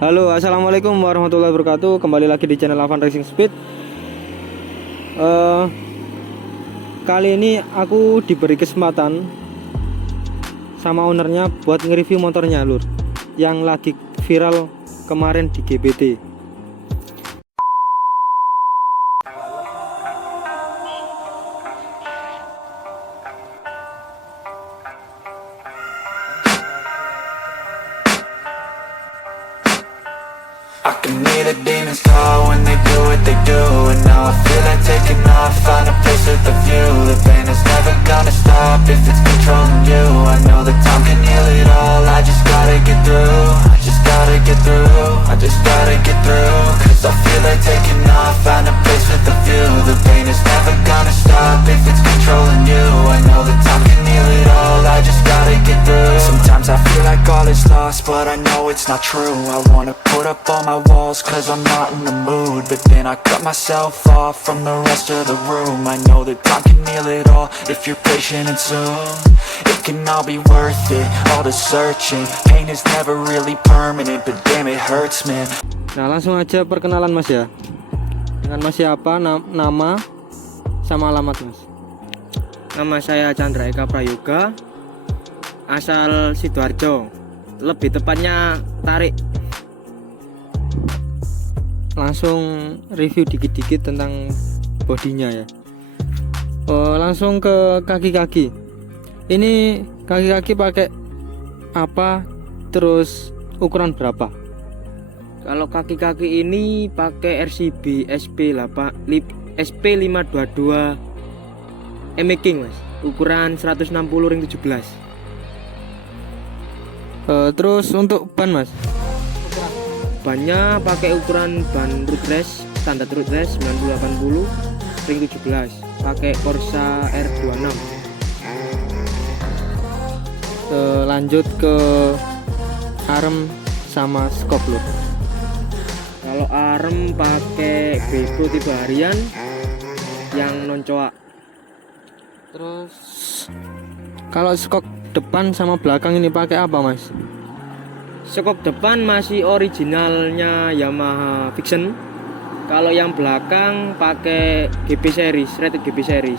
Halo, assalamualaikum warahmatullahi wabarakatuh. Kembali lagi di channel Avan Racing Speed. Kali ini aku diberi kesempatan sama ownernya buat nge-review motornya, lur, yang lagi viral kemarin di GBT. I can hear the demons call when they do what they do. And now I feel like taking off, find a place with a view. The pain is never gonna stop if it's controlling you. I know that time can heal it all, I just gotta get through. I just gotta get through, I just gotta get through. Cause I feel like taking off, find a place with a view. The pain is never gonna stop if it's controlling you. I know that time can heal it all, I just gotta get through. Sometimes I feel like all is lost, but I know it's not true. I wanna put up all my walls cause I'm not in the mood, but then I cut myself off from the rest of the room. I know that time can heal it all if you're patient and soon it can all be worth it, all the searching. Pain is never really permanent, but damn it hurts, man. Nah, langsung aja perkenalan Mas ya. Dengan Mas siapa, nama sama alamat Mas? Nama saya Chandra Eka Prayoga, asal Sidoarjo, lebih tepatnya Tarik. Langsung review dikit-dikit tentang bodinya ya. Langsung ke kaki-kaki. Ini kaki-kaki pakai apa? Terus ukuran berapa? Kalau kaki-kaki ini pakai RCB SP522 King Mas, ukuran 160 ring 17. Terus untuk ban Mas? Bannya pakai ukuran ban road race, standar road race 9080 ring 17, pakai Corsa R26. Lanjut ke arm sama skop loh. Kalau arm pakai Bepro tipe harian yang non coak. Terus kalau skop depan sama belakang ini pakai apa Mas? Skop depan masih originalnya Yamaha Vision. Kalau yang belakang pakai GP series, rated GP series.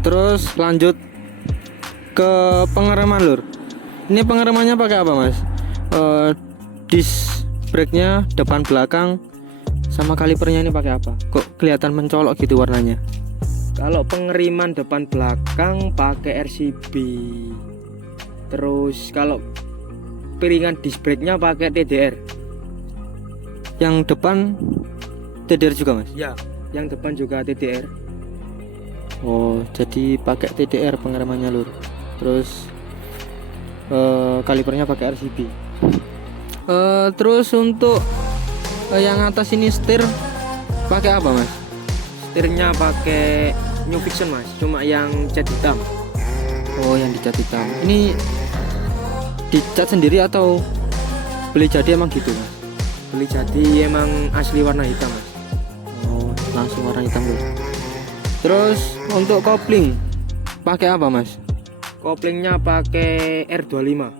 Terus lanjut ke pengereman lur. Ini pengeremannya pakai apa Mas? Disc brake-nya depan belakang sama kalipernya ini pakai apa? Kok kelihatan mencolok gitu warnanya? Kalau pengeriman depan belakang pakai RCB. Terus kalau piringan disc brake-nya pakai TDR. Yang depan TDR juga Mas? Ya, yang depan juga TDR. Oh, jadi pakai TDR pengeremannya lur. Terus kalipernya pakai RCB. Terus untuk yang atas ini setir pakai apa Mas? Setirnya pakai New Vision Mas, cuma yang cat hitam. Oh, yang dicat hitam. Ini dicat sendiri atau beli jadi emang gitu Mas? Beli jadi emang asli warna hitam Mas. Oh, langsung warna hitam lur. Terus untuk kopling pakai apa Mas? Koplingnya pakai R25.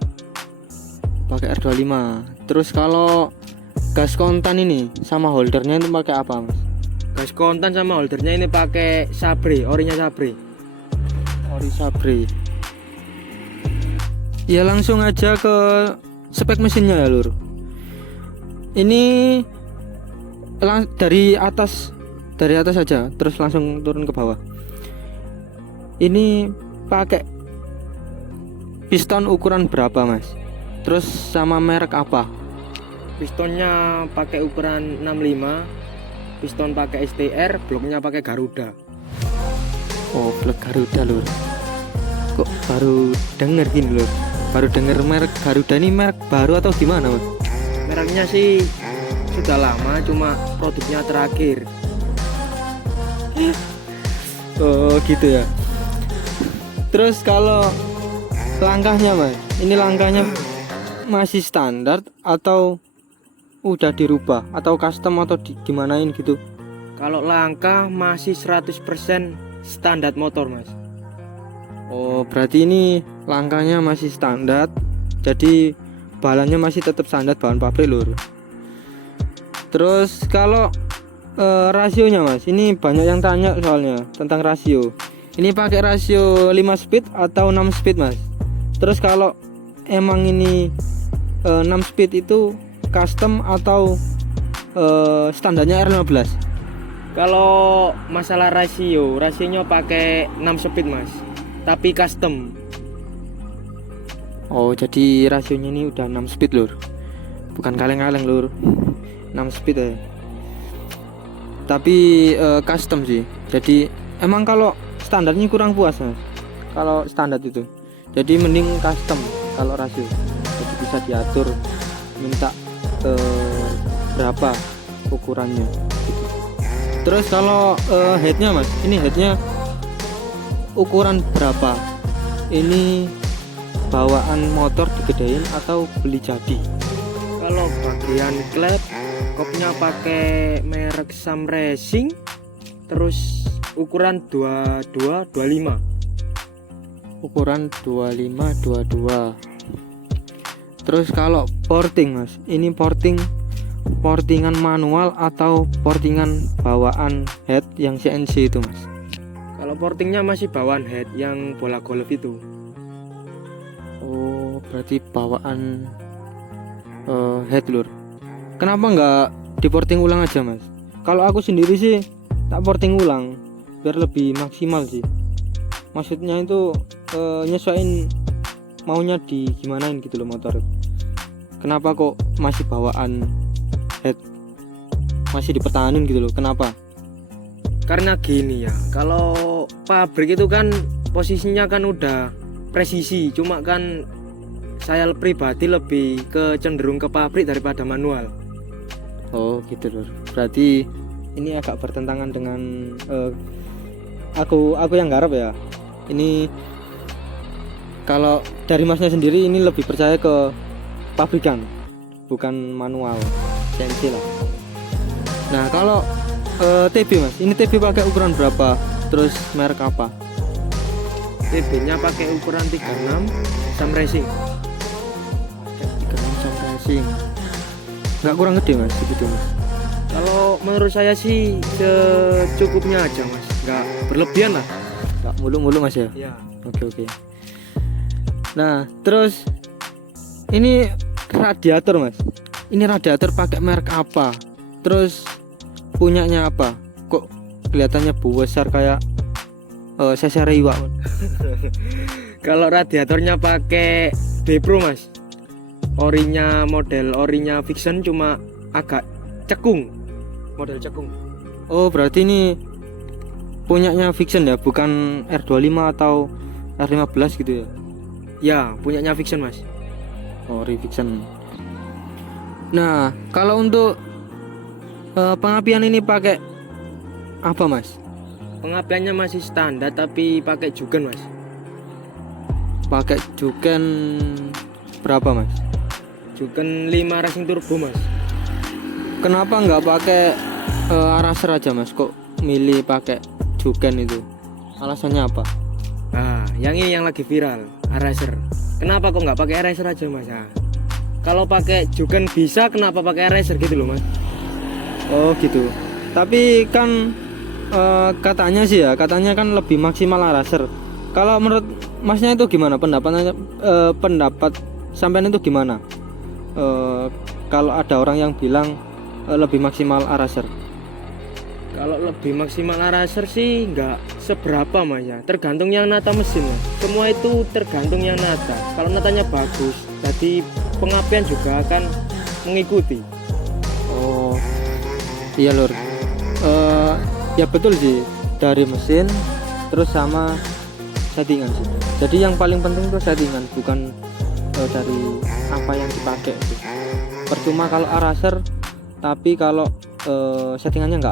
Pakai R25. Terus kalau gas kontan ini sama holdernya itu pakai apa Mas? Gas kontan sama holdernya ini pakai Sabre, orinya Sabre. Ori Sabre. Ya langsung aja ke spek mesinnya ya lur. Ini dari atas aja terus langsung turun ke bawah. Ini pakai piston ukuran berapa Mas? Terus sama merek apa? Pistonnya pakai ukuran 65, piston pakai STR, bloknya pakai Garuda. Oh, blok Garuda lur. Kok baru denger gini lur? Baru denger merek Garuda ini merek baru atau gimana Mas? Mereknya sih sudah lama, cuma produknya terakhir. Oh gitu ya. Terus kalau langkahnya Mas, ini langkahnya masih standar atau udah dirubah atau custom atau gimanain gitu? Kalau langkah masih 100% standar motor Mas. Oh berarti ini langkahnya masih standar Jadi bahannya masih tetap standar bahan pabrik lur. Terus kalau rasionya Mas, ini banyak yang tanya soalnya tentang rasio. Ini pakai rasio 5 speed atau 6 speed Mas. Terus kalau emang ini 6 speed itu custom atau standarnya R15? Kalau masalah rasionya pakai 6 speed Mas, tapi custom. Oh, jadi rasionya ini udah 6 speed lur. Bukan kaleng-kaleng lur. 6 speed ya. Tapi custom sih. Jadi emang kalau standarnya kurang puas Mas. Kalau standar itu. Jadi mending custom kalau rasio. Jadi bisa diatur minta berapa ukurannya gitu. Terus kalau headnya Mas, ini headnya ukuran berapa? Ini bawaan motor digedein atau beli jadi? Kalau bagian klep, kopnya pakai merek Sam Racing, terus ukuran 22-25. Ukuran 25-22. Terus kalau porting Mas, ini portingan manual atau portingan bawaan head yang CNC itu Mas? Kalau portingnya masih bawaan head yang bola golf itu. Oh, berarti bawaan head lur. Kenapa nggak diporting ulang aja Mas? Kalau aku sendiri sih tak porting ulang biar lebih maksimal sih. Maksudnya itu nyesuaiin maunya di gimanain gitu loh motor. Kenapa kok masih bawaan head masih dipertahanin gitu loh? Kenapa? Karena gini ya, kalau pabrik itu kan posisinya kan udah presisi, cuma kan saya pribadi lebih cenderung ke pabrik daripada manual. Oh gitu loh. Berarti ini agak bertentangan dengan aku yang garap ya. Ini kalau dari Masnya sendiri ini lebih percaya ke pabrikan, bukan manual CNC lah. Nah kalau TB Mas, ini TB pakai ukuran berapa? Terus merek apa? TB-nya pakai ukuran 36 Sam Racing. 36 Sam Racing. Nggak kurang gede Mas, begitu Mas? Kalau menurut saya sih secukupnya aja Mas, nggak berlebihan lah. Nggak mulu-mulu Mas ya? Ya. Oke. Nah terus ini radiator Mas, ini radiator pakai merek apa? Terus punyanya apa? Kok kelihatannya besar kayak CC Reiwa? Kalau radiatornya pakai B-Pro Mas, model orinya Fiction, cuma agak cekung, model cekung. Oh berarti ini punyanya Fiction ya, bukan R25 atau R15 gitu ya? Ya, punyanya Fiction Mas. Oh Fiction. Nah kalau untuk pengapian ini pakai apa Mas? Pengapiannya masih standar tapi pakai jugen Mas. Pakai jugen berapa Mas? Jugen 5 Racing Turbo Mas. Kenapa nggak pakai araser aja Mas? Kok milih pakai jugen itu? Alasannya apa? Nah, yang ini yang lagi viral, araser. Kenapa kok nggak pakai araser aja Mas? Nah, kalau pakai jugen bisa, kenapa pakai araser gitu loh Mas? Oh gitu. Tapi kan katanya sih ya, katanya kan lebih maksimal araser. Kalau menurut Masnya itu gimana pendapatnya? Pendapat sampean itu gimana? Kalau ada orang yang bilang lebih maksimal araser. Kalau lebih maksimal araser sih nggak seberapa Mas ya. Tergantung yang nata mesin Mas. Semua itu tergantung yang nata. Kalau natanya bagus, jadi pengapian juga akan mengikuti. Oh iya lur. Ya betul sih, dari mesin terus sama settingan sih. Jadi yang paling penting itu settingan, bukan dari apa yang dipakai itu. Percuma kalau araser, tapi kalau settingannya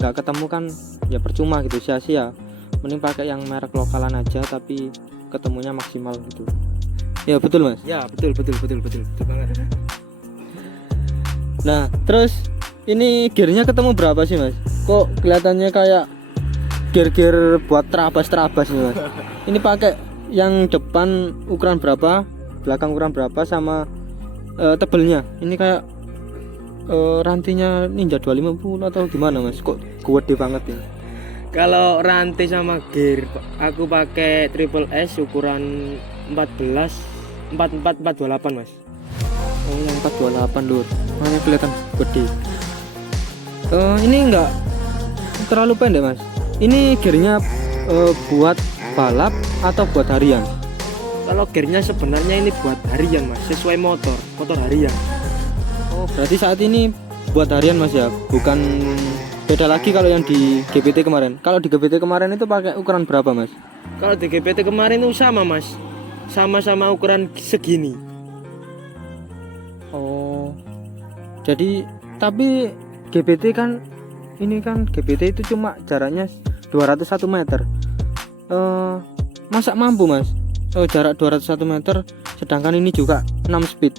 nggak ketemu kan ya percuma gitu, sia-sia. Mending pakai yang merek lokalan aja tapi ketemunya maksimal gitu. Ya betul Mas. Ya betul banget. Nah terus ini gearnya ketemu berapa sih Mas? Kok kelihatannya kayak gear buat terabas nih Mas? Ini pakai yang depan ukuran berapa? belakang ukuran berapa sama tebelnya. Ini kayak rantinya Ninja 250 atau gimana mas? Kok gede banget ya? Kalau rantai sama gear aku pakai triple S ukuran 428 mas. Oh yang 428 lur, makanya kelihatan gede. Ini enggak terlalu pendek mas. Ini gearnya buat balap atau buat harian? Kalau gearnya sebenarnya ini buat harian mas, sesuai motor harian. Oh berarti saat ini buat harian mas ya, bukan beda lagi kalau yang di GPT kemarin. Kalau di GPT kemarin itu pakai ukuran berapa mas? Kalau di GPT kemarin itu sama mas, sama-sama ukuran segini. Oh jadi tapi GPT kan ini kan GPT itu cuma jaraknya 201 meter. Masa mampu mas jarak 201 meter sedangkan ini juga 6 speed?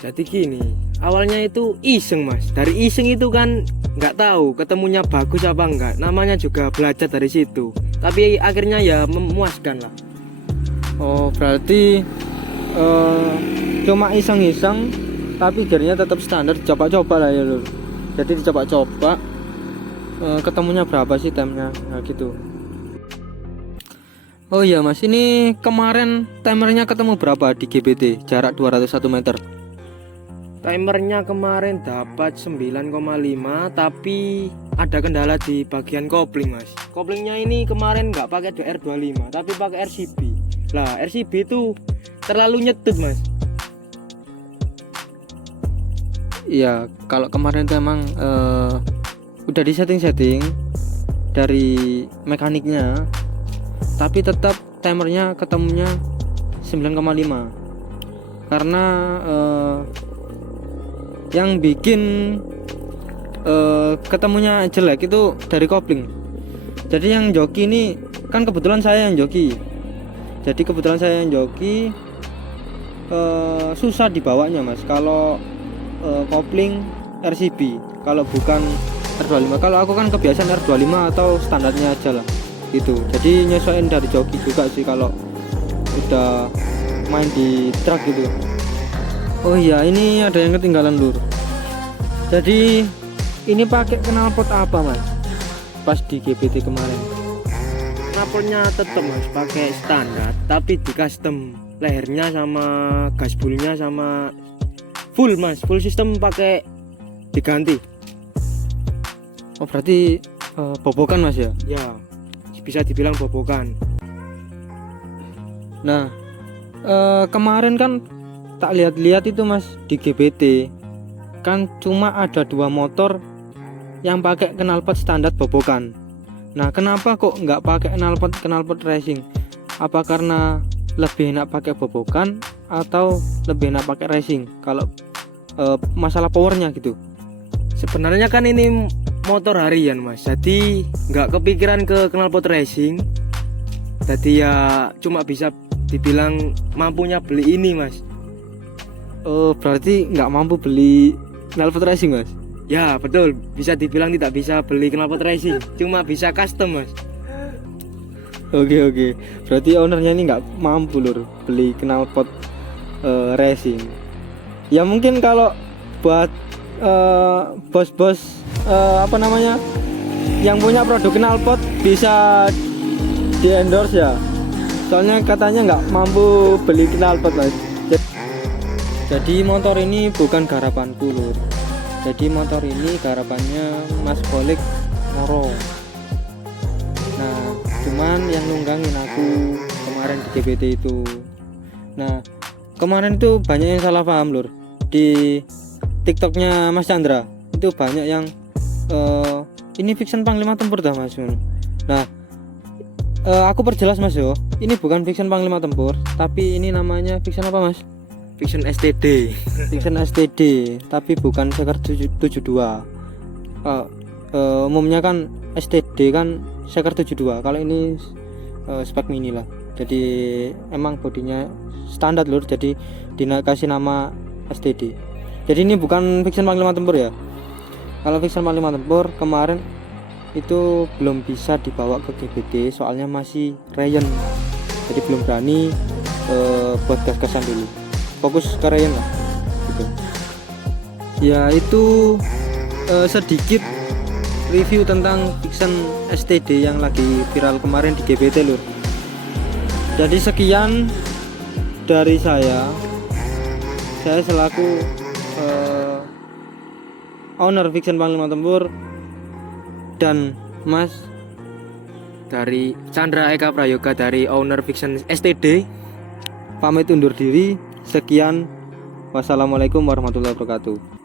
Jadi gini, awalnya itu iseng mas. Dari iseng itu kan nggak tahu ketemunya bagus apa enggak. Namanya juga belajar dari situ. Tapi akhirnya ya memuaskan lah. Oh berarti cuma iseng-iseng tapi gearnya tetap standar, coba-coba lah ya lur. Jadi dicoba-coba ketemunya berapa sih timenya, nah gitu. Oh iya mas, ini kemarin timernya ketemu berapa di GPT jarak 201 meter? Timernya kemarin dapat 9,5 tapi ada kendala di bagian kopling mas. Koplingnya ini kemarin nggak pakai DR25 tapi pakai RCB. Lah RCB itu terlalu nyetut mas. Iya kalau kemarin itu emang udah di setting dari mekaniknya, tapi tetap timernya ketemunya 9,5 karena yang bikin ketemunya jelek itu dari kopling. Jadi yang joki ini kan kebetulan saya yang joki. Jadi kebetulan saya yang joki susah dibawanya mas. Kalau kopling RCB, kalau bukan R25. Kalau aku kan kebiasaan R25 atau standarnya aja lah gitu. Jadi nyesuaiin dari joki juga sih kalau udah main di truk gitu. Oh iya, ini ada yang ketinggalan lur. Jadi ini pakai knalpot apa mas pas di GPT kemarin? Knalpotnya tetap mas pakai standar tapi di custom lehernya sama gasbulnya sama full mas, full sistem pakai diganti. Oh berarti bobokan mas ya? Ya bisa dibilang bobokan. Nah kemarin kan tak lihat-lihat itu mas di GPT kan cuma ada 2 motor yang pakai knalpot standar bobokan. Nah kenapa kok nggak pakai knalpot racing? Apa karena lebih enak pakai bobokan atau lebih enak pakai racing kalau masalah powernya gitu? Sebenarnya kan ini motor harian mas, jadi nggak kepikiran ke knalpot racing. Jadi ya cuma bisa dibilang mampunya beli ini mas. Oh berarti nggak mampu beli knalpot racing mas? Ya betul, bisa dibilang tidak bisa beli knalpot racing, cuma bisa custom mas. Oke, berarti ownernya ini nggak mampu lur beli knalpot racing. Ya mungkin kalau buat bos-bos apa namanya yang punya produk knalpot bisa di endorse ya. Soalnya katanya nggak mampu beli knalpot mas. Jadi motor ini bukan garapanku lur. Jadi motor ini garapannya Mas Kolik Moro. Nah cuman yang nunggangin aku kemarin di GPT itu. Nah kemarin itu banyak yang salah paham lur. Di TikToknya Mas Chandra itu banyak yang ini fiction Panglima Tempur dah mas. Nah aku perjelas mas yo, ini bukan fiction Panglima Tempur tapi ini namanya fiction apa mas? Fiction STD. Fiction STD tapi bukan Seker 72. Umumnya kan STD kan Seker 72. Kalau ini spek mini lah. Jadi emang bodinya standar lur, jadi dikasih nama STD. Jadi ini bukan fiction Panglima Tempur ya. Kalau fiction Panglima Tempur kemarin itu belum bisa dibawa ke GPT soalnya masih Ryan. Jadi belum berani buat gas-gasan dulu, fokus ke Ryan lah gitu. Ya itu sedikit review tentang Vixen STD yang lagi viral kemarin di GBT lur. Jadi sekian dari saya selaku owner Vixen Panglima Tempur dan Mas Dari Chandra Eka Prayoga dari owner Vixen STD pamit undur diri. Sekian, wassalamualaikum warahmatullahi wabarakatuh.